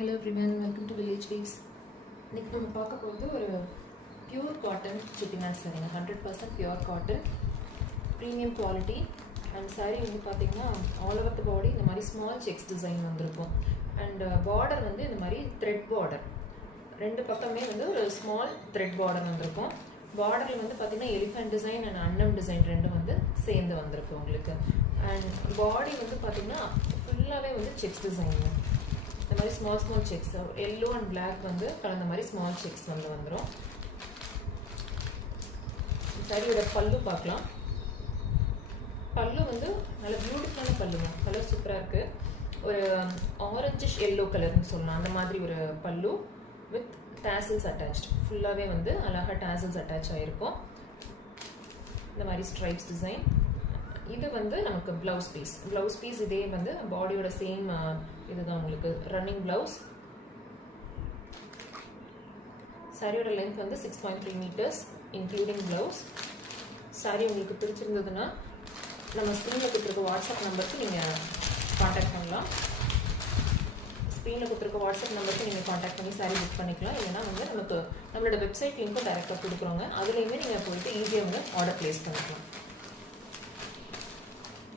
Hello everyone, welcome to Village Weaves. இன்னைக்கு நம்ம பார்க்க போகிறது ஒரு பியூர் காட்டன் சிட்டிமேன் சாரீங்க. 100% pure cotton, premium quality. And sari வந்து பார்த்தீங்கன்னா ஆல் ஓவர் த பாடி இந்த மாதிரி ஸ்மால் செக்ஸ் டிசைன் வந்திருக்கும். அண்ட் பார்டர் வந்து இந்த மாதிரி த்ரெட் பார்டர், ரெண்டு பக்கமே வந்து ஒரு ஸ்மால் த்ரெட் பார்டர் வந்திருக்கும். பார்டரில் வந்து பார்த்தீங்கன்னா எலிஃபென்ட் டிசைன் அண்ட் அன்னம் டிசைன் ரெண்டும் வந்து சேர்ந்து வந்திருக்கு உங்களுக்கு. அண்ட் பாடி வந்து பார்த்தீங்கன்னா ஃபுல்லாகவே வந்து செக்ஸ் டிசைன், இந்த மாதிரி small checks, yellow and black வந்து கலந்த மாதிரி ஸ்மால் செக்ஸ் வந்து வந்துடும். சாரியோட பல்லு பார்க்கலாம். பல்லு வந்து நல்ல பியூட்டிஃபுல்லான பல்லுங்க, கலர் சூப்பராக இருக்குது. ஒரு ஆரஞ்சிஷ் எல்லோ கலர்னு சொல்லலாம், அந்த மாதிரி ஒரு பல்லு வித் டேசல்ஸ் அட்டாச்ட். ஃபுல்லாகவே வந்து அழகாக டேசல்ஸ் அட்டாச் ஆகிருக்கும். இந்த மாதிரி ஸ்ட்ரைப்ஸ் டிசைன். இது வந்து நமக்கு ப்ளவுஸ் பீஸ் இதே வந்து பாடியோட சேம் இதுதான் உங்களுக்கு ரன்னிங் ப்ளவுஸ். சாரியோட லென்த் வந்து 6.3 மீட்டர்ஸ் இன்க்ளூடிங் ப்ளவுஸ். சாரி உங்களுக்கு பிடிச்சிருந்ததுன்னா நம்ம ஸ்க்ரீனில் கொடுத்துருக்க வாட்ஸ்அப் நம்பருக்கு நீங்கள் காண்டாக்ட் பண்ணலாம். ஸ்க்ரீனில் கொடுத்துருக்க வாட்ஸ்அப் நம்பருக்கு நீங்கள் காண்டாக்ட் பண்ணி சாரி புக் பண்ணிக்கலாம். இல்லைனா வந்து நம்மளோட வெப்சைட் லிங்க்கும் டைரெக்டாக கொடுக்குறோங்க, அதுலேயுமே நீங்கள் போயிட்டு ஈஸியாக வந்து ஆர்டர் ப்ளேஸ் பண்ணிக்கலாம்.